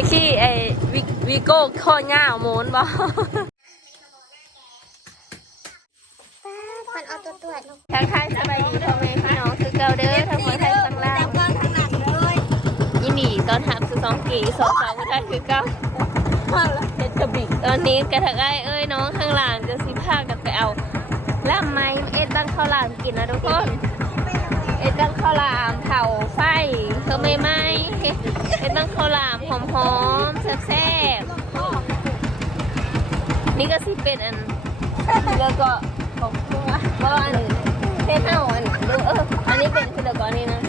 จะขี้ไอ้วิวิโก้ข้อหน้าโมนบ่มันเอาตัวตรวจลงทักทายสบายดีพ่อแม่พี่น้องคือเก่าเด้อทางเมืองไทยข้างล่างวางทางหลังเลยยินดีตอนหับสุสองกีสองสาวไทยคือเก่าว่าละเด็ดกระบี่ตอนนี้กระถักไอ้เอ้ยน้องข้างหลังจะสิพากันไปเอาล่ามไม้เอ็ดตั้งข้าวหลามกินนะทุกคน เอ็ดตั้งข้าวหลามเผาไฟเธอไม่ไหมเอ็ดตั้งข้าวหลามหอมๆแซ่บๆนี่ก็สิเป็นอันแล้วก็ของตัวว่าอันเท่เท่าอันดูเอออันนี้เป็นคือเดี๋ยวก่อนนี่นะ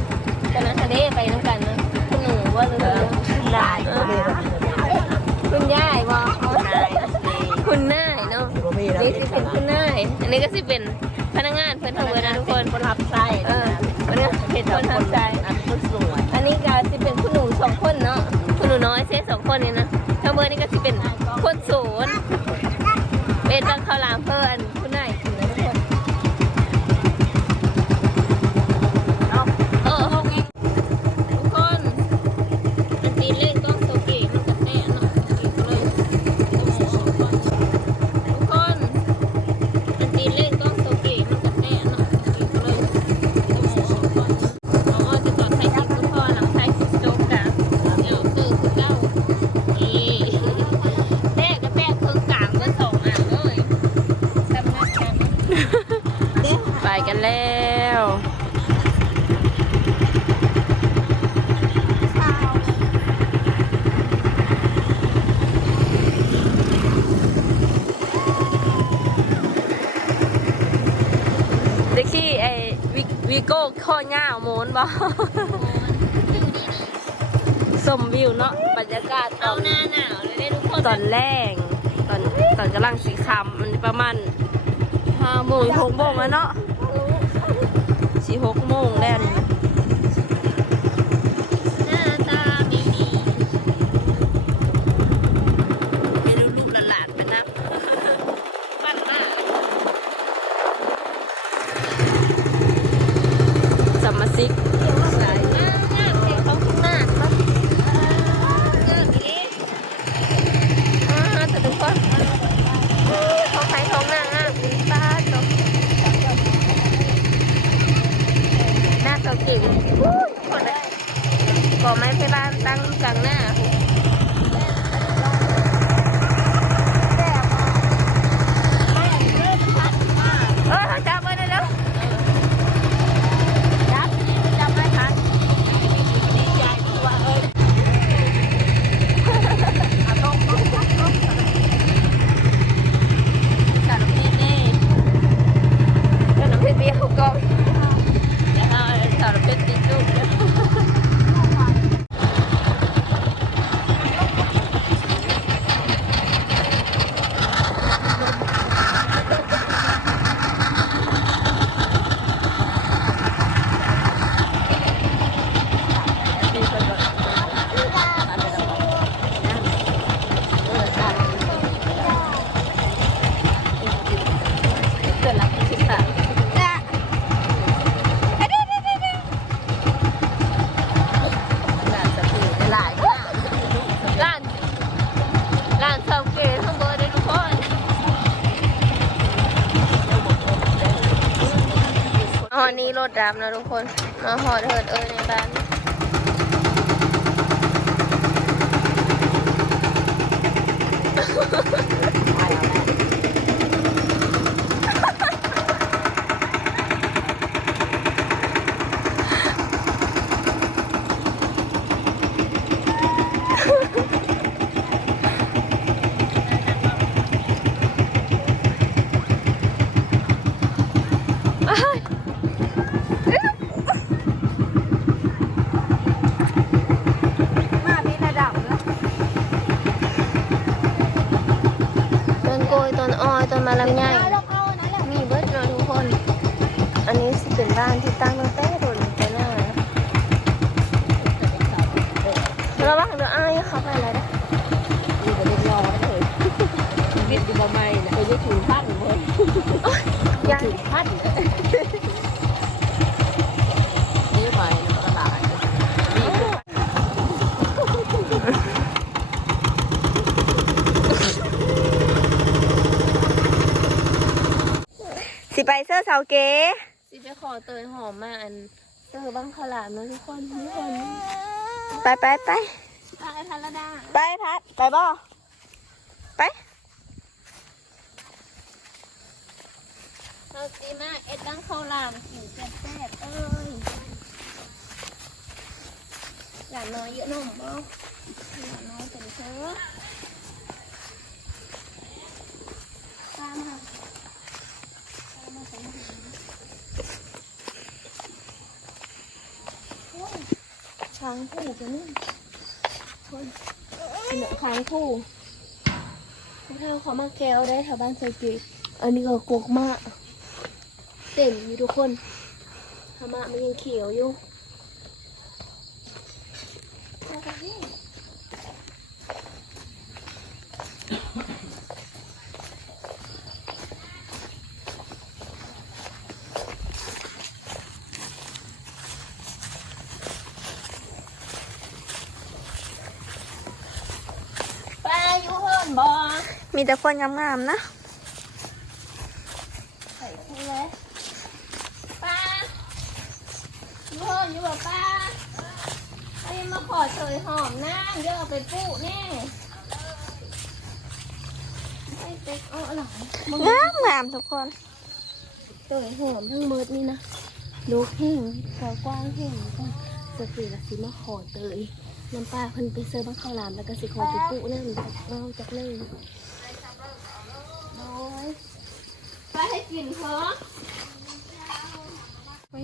ตอนนั้นทะเลไปน้ำกันนะคุณหนูว่าเรือลายคุณย่ายบอคุณนายเนาะนี่สิเป็นคุณนายอันนี้ก็สิเป็นพนักงานเพื่อนทำเวรนะทุกคนคนรับไส้เออมันก็ เป็นคนทำใจอันคนสวยอันนี้ก็สิเป็นคุณหนูสองคนเนาะคุณหนูน้อยเซ่สองคนนี่นะทำเวรนี่ก็สิเป็นคนศูนย์เป็นตังข้าวหลามเพื่อนคุณนายกินนะทุกคน เอา เออทุกคนอันตีเล่นกล้องโซเกะมันจะแน่เนาะอีกเลยทุกคนอันตีเล่นกล้องโซเกะมันจะแน่เนาะอีกเลยอ๋อจะต่อใช้คลิปก็พอหลังใช้คลิปจบนะเดี๋ยวซื้อคือเก้านี่แตกก็แตกเครื่องกลางเบอร์สองอะเลยจำได้แค่ไปกันแล้ว เด็ก ที่ไอ้วิวิโก้ข้อหน้าโมนบ่สมวิวเนาะบรรยากาศตเอาอนหน้าหนาวเลยได้ทุกคนตอนแรกตอนตอนกำลังสีคำมันประมาณห้าโมงหกโมงแล้วเนาะสี่หกโมงแล้วนี่ อนนี้รถดำนะทุกคนมาหอดเหิดเอ้ยในบ้าน ถ่ายเอาแม่มาพี่ระดับแล้ว ต้นกล้วยต้นอ้อยต้นมะลำไย เอาลงเอานั่นแหละ มีเบิร์ดเนาะทุกคน อันนี้สิเป็นบ้านที่ตั้งตั้งแต่โดนไปหน้าระวังเดี๋ยวอ้ายเขาไปอะไรนะ อยู่กับเด็กรอเลยวิทย์อยู่บ่ไม่นะไปได้ถึงพันเลย ยาย ถึงพันนี่ไปตลาดนี่ ไปเสื้อเสาเก๋สิไปขอเตยหอมมาอันเจอบ้างขาวหลามนะทุกคนทุกคนไปไปไปพาไอ้พันละดาไปพัดไปบ่ไปเราดีมากเอ็ดตั้งข้าวหลามหิวแซ่บๆเอ้ยหลานน้อยเยอะหนุ่มบ่หลานน้อยเป็นเชื้อตามมา ตามมาตามมาโอ้ยช้างผู้จะนี่คนเหนือช้างผู้ถ้าเขามาแก้วได้แถวบ้านไซกีอันนี้ก็กกมาก เต็มอยู่ทุกคนธรรมะมันยังเขียวอยู่ปลาอยู่เฮิรนบ่ มีแต่คนงามๆนะใส่คู่เลยปลาอยู่เฮิรนอยู่บ่ปลาไอ้มาขอเฉยหอมน้ำเดี๋ยวเอาไปปุ๊แน่ไอ้เต็กเอาหลังงามงามทุกคนเตยหอมทั้งมืดนี่นะลูกแห้งขอกว้างแห้งก็สติละสิมาขอเตยน้ำปลาเพิ่นไปเสิร์ฟบ้างข้าวหลามแล้วก็สิขอไปปุ๊นั่นเอาจากเลยโอ้ย ไปให้กินเถอะไว้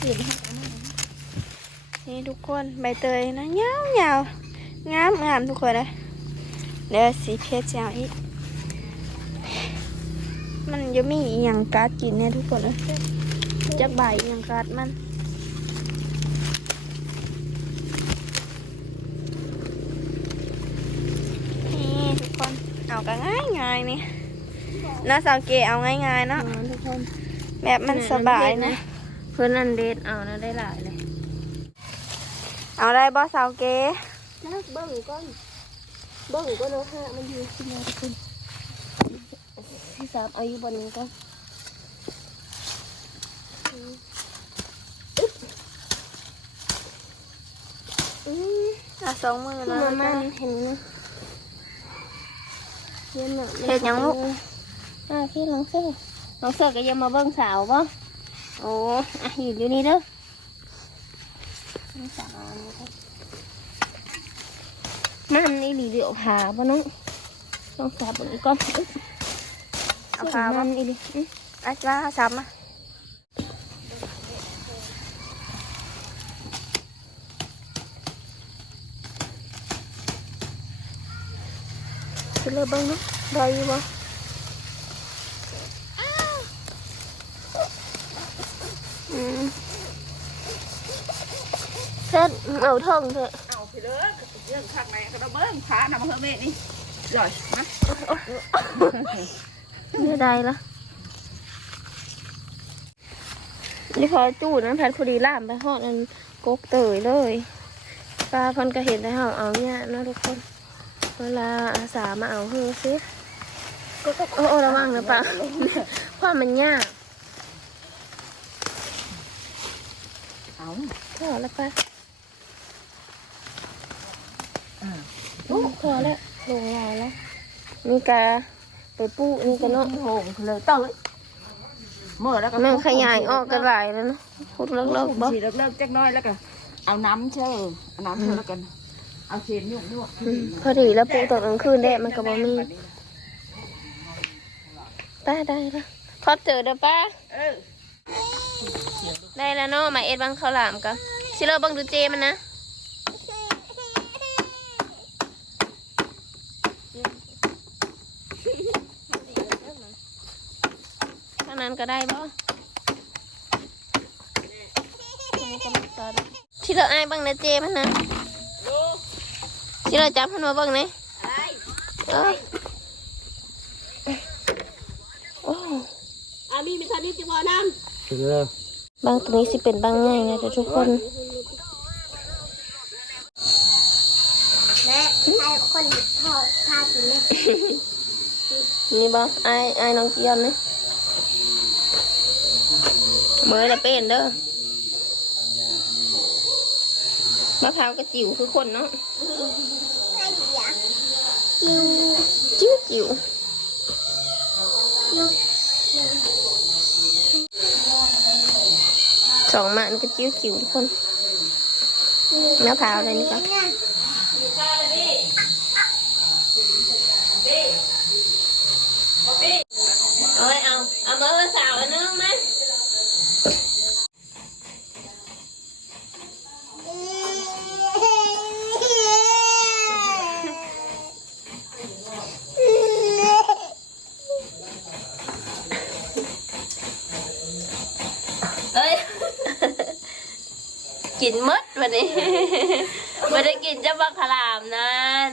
เห็นนี่ทุกคนใบเตยนะยาวยาวงามงามทุกคนเลยเดี๋ยวสีเพชรจะเอาอีก มันจะมีอย่างการดกินเนี่ยทุกคนเลยจะใบอย่างการดมันทุกคนเอากัน ง่ายง่ายๆนี่น่าสังเกตเอาง่ายๆเนาะนอนทุกคนแบบมันสบายนะ เพื่อนนันเดทเอานะได้หลายเลย เอาได้บอสาวเกนะเบิ้งก้อนเบิ้งก้อนเอาห้ามันอยู่ที่ไหนทุกคนที่สามเอาอยู่บนนี้ก่อนอืมอะสองมือคือแล้วมานะมันเห็นนะเย็นอะ เห็ดหยังลูกอะพี่ลองเสื้อลองเสื้อก็ยังมาเบิ้งสาวป่ะโอ้อะอยู่อยู่นี่เด้อน้องสาวมันนี่ดีเดี๋ยวหาป่ะน้องลองสาวบนนี้ก่อนอึ๊บเอาพามัมานนี่ดิอื้ออาจารย์ซับมา คือเลยเบิ้งเนาะได้อยู่ป่ะอืมเส้นเอาท่องเถอะเอาไปเลยเรื่องข้างในก็ต้องเบิ้งพานำมาเพิ่มเมนี่ลอยนะไม่ได้ละนี่พอจูดนั้นแพทย์พอดีล่ามไปหอดนั้นกกเตยเลยปลาเพันก็เห็นได้เฮาเอาเนี่ยนะทุกคน เวลาอาสามาเอาเฮือซิก็ก็โอ้ระวังนะปลาความมันยากเอาพอแล้วปะโอ้พอแล้วลงลายแล้วนี่กาไปปูนี่กะเนาะโหงเลยต่อยเมื่อแล้วก็แม่งขยายออกกันหลายแล้วเนาะพูดเลิกเลิกๆบ่สีเลิกเลิกจักน้อยแล้วก็เอาน้ำเชื่อเอาน้ำเชื่อแล้วกัน เอาเศษยุ่งยุ่งอืมพอดีแล้วปูตอนกลางคืนแดดมันก็บ่มีป้าได้แล้วพอเจอเด้อป้าเออได้แล้วเนาะหมาเอ็ดบังข้าวหลามกันสิเราบังดูเจมันนะข้างนั้นก็ได้บ่ที่เราไอ้ายบังนะเจมันนะ ที่เราจับมันมาบังนะเออโอ้อามีมีทันนี้จิวาน้บางตรงนี้สิเป็นบางง่ายนะทุกคนำและให้คนทอดทาสีนี่บ่ไอ้ไอ้น้องเจียนนี่เมื่อละเป็นเด้อมะพร้าวกระจิ๋วคือคนเนาะ จิ๋วจิ๋วสองมันก็จิ๋วจิ๋วทุกคนมะพร้าวอะไรนี่ปะเอาไว้เอาเอามาเออสาวอันนึงมั้ย เอ้ย กิ นมดวันนี้ไม่ได้กินจะบักขลามนั่น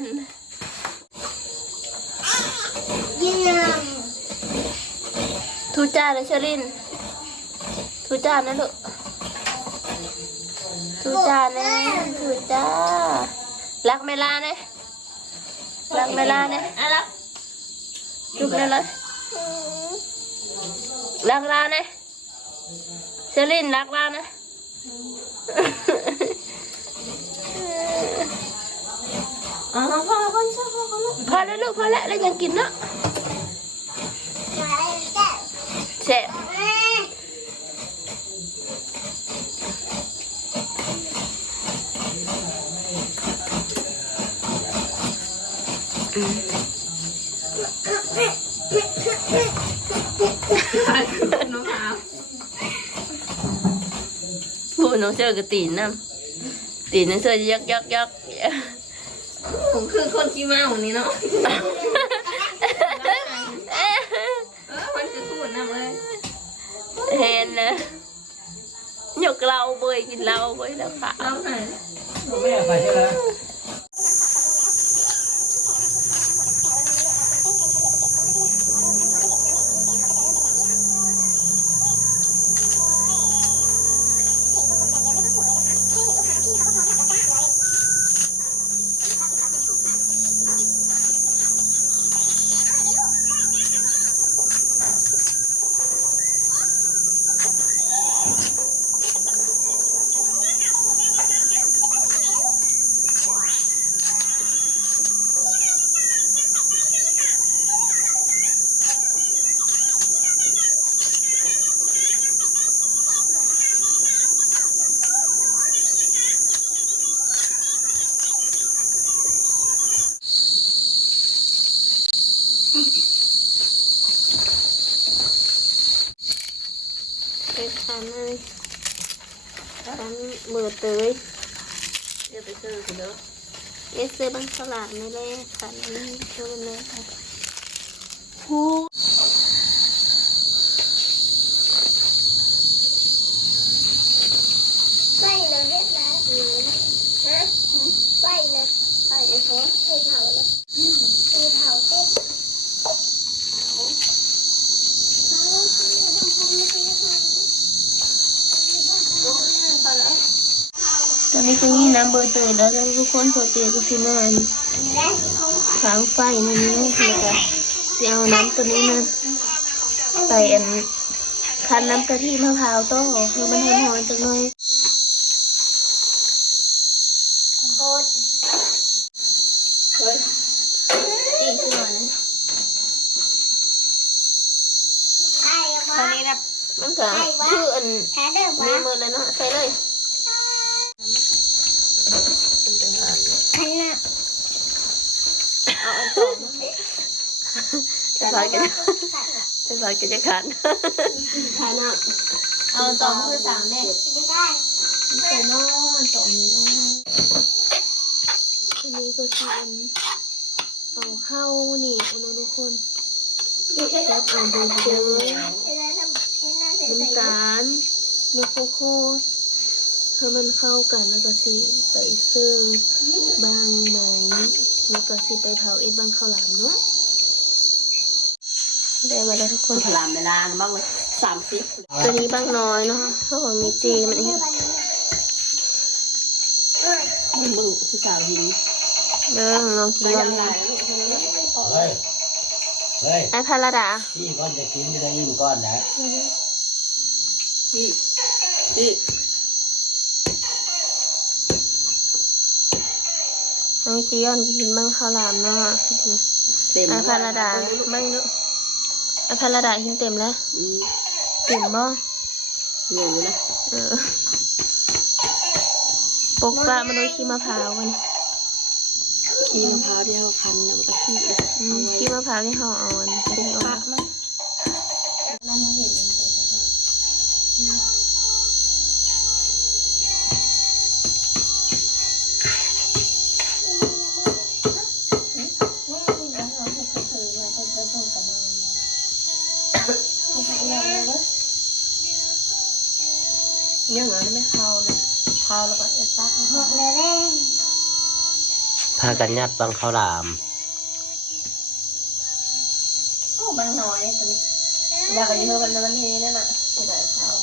ทูจ้าเลยเชอรินทูจ้านะลูกทูจ้านะทูจ้า รักเมลาเนี่ยรักเมลาเนี่ยอะรักจุกเลยเลยรักลาเนี่ยเชลินรักเรานะอ๋อ พอพอชอบพอพอลูกพอแล้วลูกพอแล้วแล้วยังกินเนาะเจ็บผู้ น้องเชื่อกับตีนน้ำตีนน้องเชื่อยักยักยักผมคือคนขี้เมานี่เนาะเออมันคือพูดน้ำเลยเห็นนะหยกเราเบยกินเราเบยแล้วค่ะเราไหน ไม่อยากไปใช่ไหม เป็นขันเลยขันมือเต ยเดี๋ยวไปซื้อกันเนาะเอสเซอบังสลัดไม่ได้ค่ะนี้เท่านั้นเลยค่ะพูไปเลยเฮ็ดนะฮะไปเลยไปเอสเซอร์ไปเผาเลยไปเผาเต้น ตอ นนี้ก็นี่น้ำเบอร์เตยแล้วแล้วทุกคนโปรตีนก็คือนั่นขางไฟนี่นะแล้วก็จะเอาน้ำตัวนี้นะใส่อันคั้นน้ำกะทิมะพร้าวต้อคือมันหอมๆจังเลยโคตรอีกสักหน่อยนะไอ้ตบ้าอนนี้นะมันก็คืออันแพ้เด้อมีบ้ามือเลยเนาะใส่เลย ขันน่ะ เอาอันต่อมา จะสอนกันจะสอนกันจะขันทาน้เอาต่อคือสามเด็กไม่ได้ใส่นอนต่อนี้นอนทีนี้ก็คืออันเอาเข้านี่เอาเนาะทุกคนแล้วเอาดูไปเลยเวลาทำเห็นหน้าใส่น้ำตาลมีโคโค่ถ้ามันเข้ากันแล้วก็สิไปเสิร์ฟบางไหม แล้วก็สิไปเผาเอ็ดบางข้าวหลามเนาะได้มาแล้วทุกคนำพลามเวลาบ้างเลยสามสิบตัวนี้บางน้อยเนาะเพราะว่ามีเจมันนี่มึงผู้สาวหินเรื่องน้องกีไปวอยันงไงเฮ้ยเฮ้ยไอพาราดาพี่ก้อนจะกินจะได้อิ่มก้อนนะพี่พี่ น้องจียอนกินบ้างข้าวหลามเนาะเต็มไอพาราดาเบ้างดูไอพาราดากินเต็มแล้วอืมเต็มบ้างเหนื่อยอยู่นะเออปกปลามันโดยขี้มะพร้าวมันขี้มะพร้าวที่เราคั้นน้ำกะทินะอืเอามไว้ขี้มะพร้าวที่เขาเอาอันกะทิออกมาเรื่องนั้ ไม่เข้าเลยเข้าแล้วก็จะตักหกแล้วแม่พากันยัดบังข้าวหลาม โอ้บางน้อยตอนนี้อยากจะเจอกันวันนี้นั่นน่ะจะได้ข้าว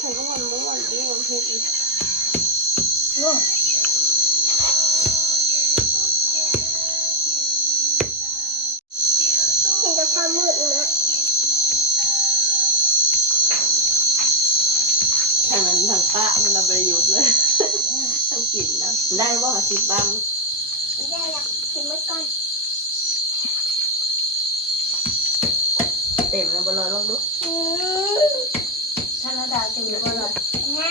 ใส่ก็วันไม่วันไม่วันเพชรอีกเห็ ได้บ่สิบบังไม่ได้หรอกกินไว้ก่อนเต็มแล้วบอลลองดูอืมถ้าระดาจะมีว่าเราน้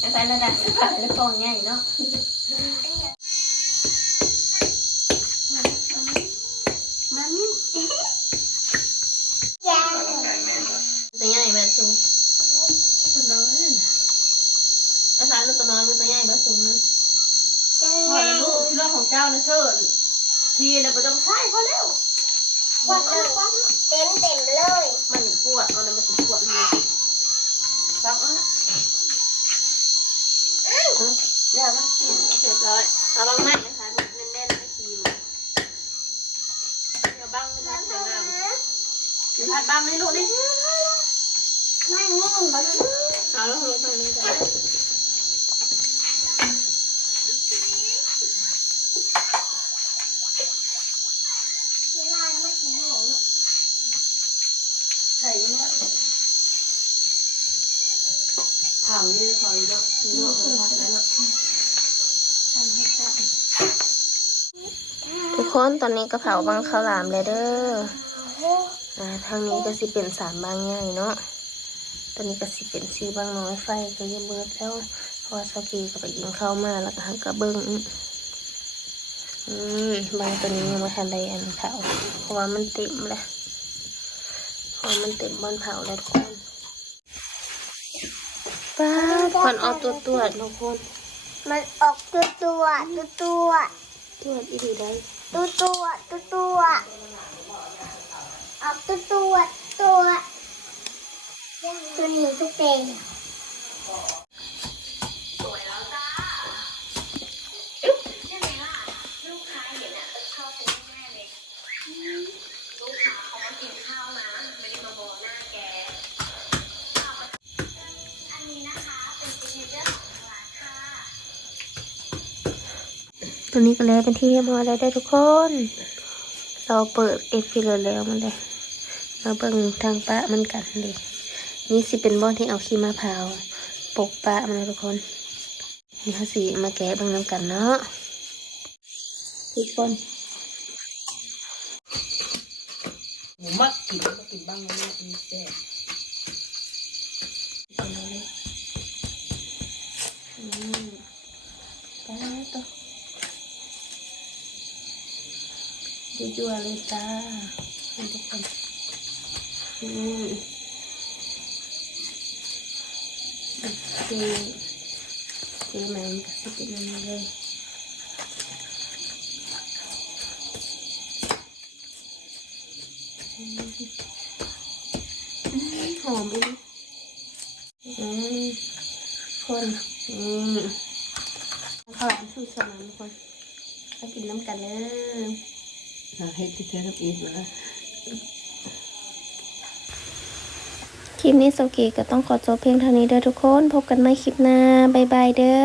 ไอ้ไประดาจะขายแล้วกองใหญ่เนาะ ทีนะไม่ต้องใช้พอแล้วปวัดเลยเต็มเต็มเลยมันปวดเอานะมันปวดเลยฟังเอาละเดี๋ยวมันกินเสร็จร้อยเอาบางไม้นะคะแน่นๆไม่คีมเดี๋ยวบังไม่ทันแต่งงานเดี๋ยวพัดบังให้ลูกนี่ไม่งงบังเอาแล้วลูกไปเลยจ้ะ เวลาไม่ถึงหง ใส่เนี่ยถังนี่ถอย เนาะมันพัดแล้วเนาะทุกคนตอนนี้กระเพราบางข้าวหลามเลยเด้ออ่าทางนี้ก็สิเป็นสามบางใหญ่เนาะตอนนี้ก็สิเป็นสีบางน้อยไฟก็ยังเบิดแล้วเพราะว่าสกีก็ไปยิงเข้ามาแล้วก็หักกระเบิ้งอืมบางตัวนี้ยังไม่ทันได้อันเผาเพราะว่ามันเต็มแล้วเพราะว่ามันเต็มบอนเผาแล้วทุกคน ป้าดก่อนเอาตัวตัวจทุกคน มันออกตัวตัวตัวตัวตัวจอีดีได้ตัวตัวตัวตัวออกตัวตัวตัวตัวนี้ตัวเป็น ตัวนี้ก็แล้วเป็นที่เรียบร้อยแล้วได้ทุกคน เราเปิดเอฟิลแล้วมันเลยมาเบิ่งทางปะมันกันเลยนี่สิเป็นบ้อนที่เอาขี้มะพร้าวปกปะมันทุกคน นี่เขาสีมาแกะเบิ่งน้ำกันเนาะทุกคนผมมักกินก็กินบ้างนะเนี่ยมันแซ่บ จั่วๆเลยจ้าทุกคนอืมโอเคเจแมนกับสติมันมาเลยหอมอีกอืมคนอืมข้าวหลามชูสนามทุกคนมากินน้ำกันเลย เราเฮ็ดที่เธอทำอีกนะลิปนี้โซกีก็ต้องขอจบเพียงเท่านี้เด้อทุกคน พบกันใหม่คลิปหน้า บ๊ายบายเด้อ